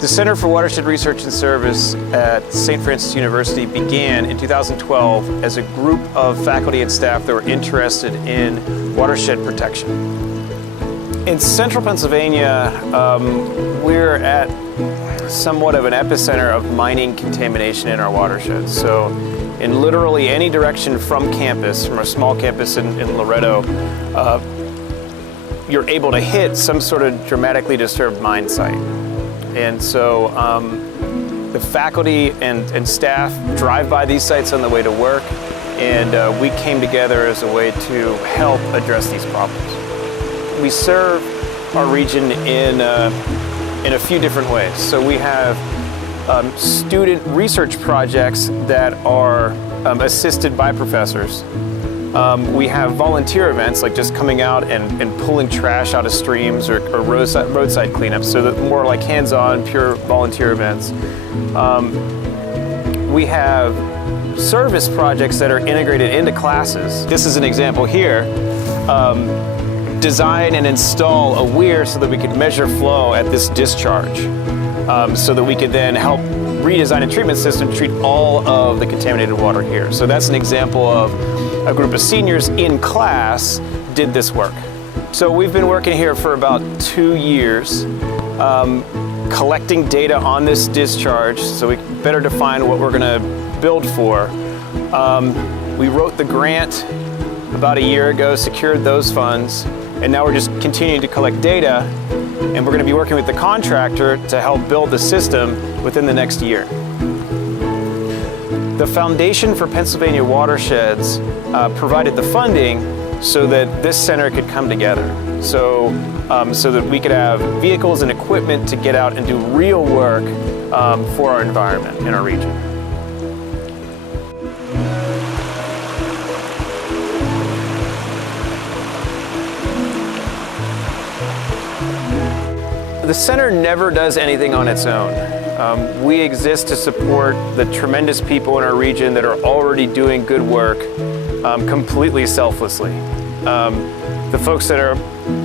The Center for Watershed Research and Service at St. Francis University began in 2012 as a group of faculty and staff that were interested in watershed protection. In central Pennsylvania, we're at somewhat of an epicenter of mining contamination in our watersheds. So in literally any direction from campus, from a small campus in Loretto, you're able to hit some sort of dramatically disturbed mine site. And so the faculty and staff drive by these sites on the way to work, and we came together as a way to help address these problems. We serve our region in a few different ways. So we have student research projects that are assisted by professors. We have volunteer events, like just coming out and pulling trash out of streams or roadside cleanups, so that more like hands-on, pure volunteer events. We have service projects that are integrated into classes. This is an example here. Design and install a weir so that we could measure flow at this discharge, so that we could then help redesign a treatment system to treat all of the contaminated water here. So that's an example of a group of seniors in class did this work. So we've been working here for about 2 years, collecting data on this discharge so we can better define what we're going to build for. We wrote the grant about a year ago, secured those funds, and now we're just continuing to collect data, and we're going to be working with the contractor to help build the system within the next year. The Foundation for Pennsylvania Watersheds provided the funding so that this center could come together. So that we could have vehicles and equipment to get out and do real work for our environment in our region. The center never does anything on its own. We exist to support the tremendous people in our region that are already doing good work completely selflessly. The folks that are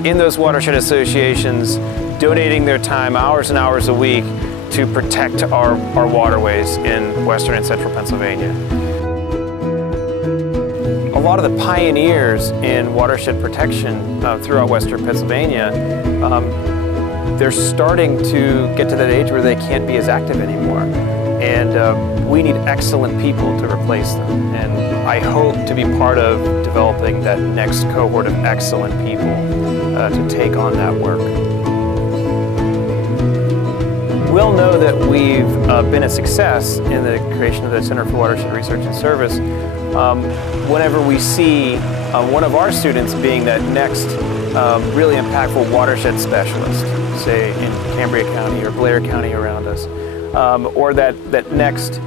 in those watershed associations donating their time hours and hours a week to protect our waterways in western and central Pennsylvania. A lot of the pioneers in watershed protection throughout western Pennsylvania, they're starting to get to that age where they can't be as active anymore. And we need excellent people to replace them. And I hope to be part of developing that next cohort of excellent people to take on that work. We'll know that we've been a success in the creation of the Center for Watershed Research and Service whenever we see one of our students being that next really impactful watershed specialist, say in Cambria County or Blair County around us, or that next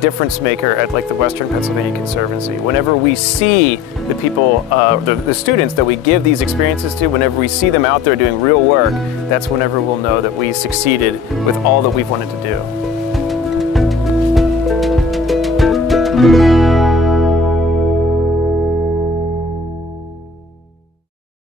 difference maker at like the Western Pennsylvania Conservancy. Whenever we see the people, the students that we give these experiences to, whenever we see them out there doing real work, that's whenever we'll know that we succeeded with all that we've wanted to do.